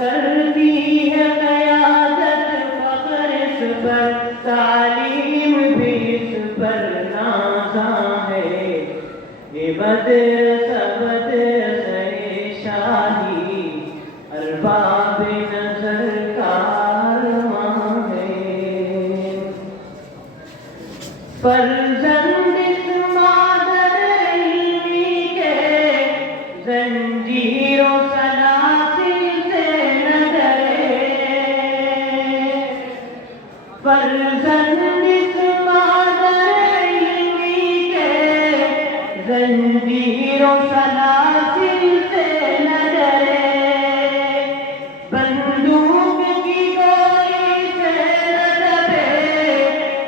کرتی ہے قیادت فخر اس پر، تعلیم بھی اس پر نازاں ہے، یہ بدر سبد سر شاہی ارباب نظر کارواں ہے۔ فرزند اس مادر علمی کے زنجیر و سلاسل سے نہ ڈرے، فرزند اس مادر علمی کے زنجیر و سلاسل سے نہ ڈرے، بندوق کی گولی سے نہ ڈرے،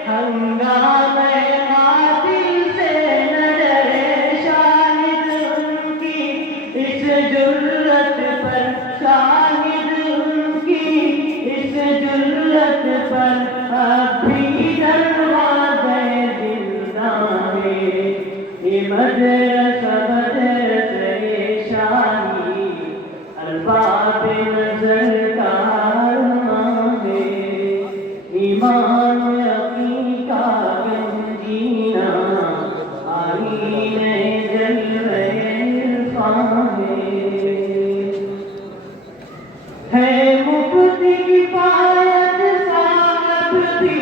ہنگامے قاتل سے نہ ڈرے، شاہد ان کی اس جرأت پر، شاہد ان کی اس جرأت پر، اب بھی دروازے زنداں ہے، یہ مدرسہ مدرسہ شاہی ارباب نظر کارواں ہے، ایمان یقین کا گنجینہ آئینہ جلوہ عرفاں ہے مفتی کفایت صاحب بھی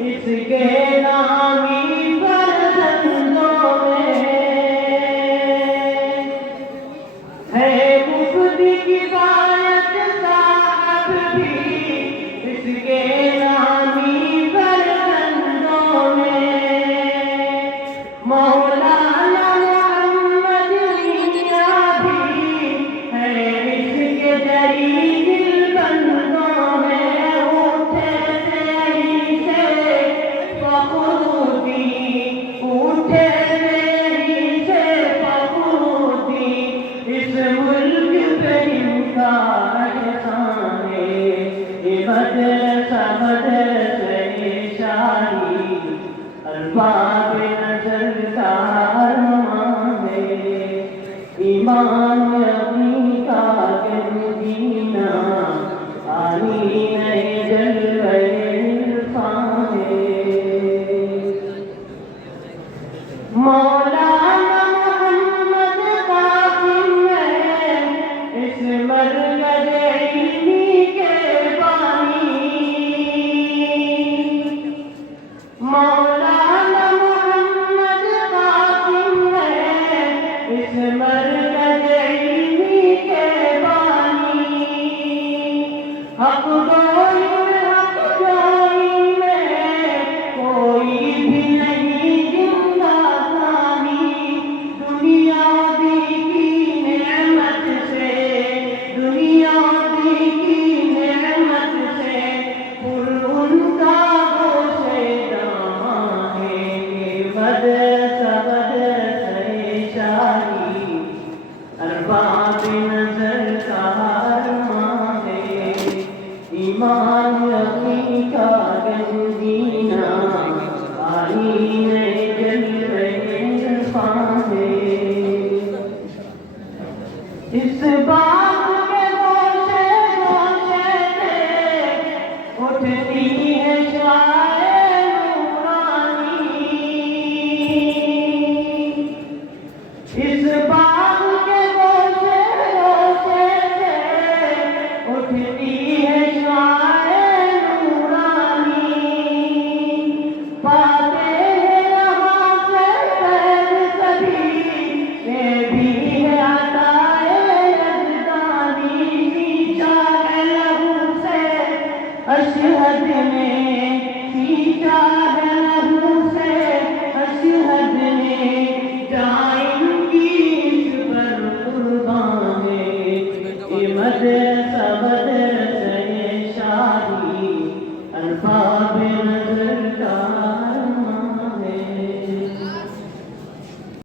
اس کے نامی فرزندوں میں، ہے مفتی کفایت صاحب بھی اس کے نامی فرزندوں میں، مولانا محمد میاں بھی ہے اس کے جری دل بندوں میں، اٹھے تیری سے فخرودی، اٹھے تیری سے فخرودی، اس ملک پہ ان کا احسان ہے، یہ مدرسہ مدرسہ شاہی ارباب نظر کارواں ہے، ایمان یقین کا گنجینہ آئینہ جلوہ عرفاں ہے، مولانا محمد قاسم ہے اس مرکز علمی کے بانی، مولانا محمد قاسم ہے اس مرکز علمی کے بانی، حق گوئی میں حق جوئی میں کوئی بھی نہیں زندہ ثانی، دنیا دی کی نعمت سے، دنیا دی کی نعمت سے پر ان کا گوشے داں ہے، یہ مدرسہ مدرسہ شاہی ارباب نظر کارواں ہے، ایمان یقین کا گنجینہ آئینہ جلوہ عرفاں ہے، اس باغ کے گوشے گوشے سے اٹھتی ہے شعائے نورانی، اس باغ کے گوشے گوشے سے اٹھتی ہے شعائے نورانی، پاتے ہیں یہاں سے فیض سبھی، یہ بھی ہے عطائے یزدانی، سینچا ہے لہو سے اشہد میں، سینچا ہے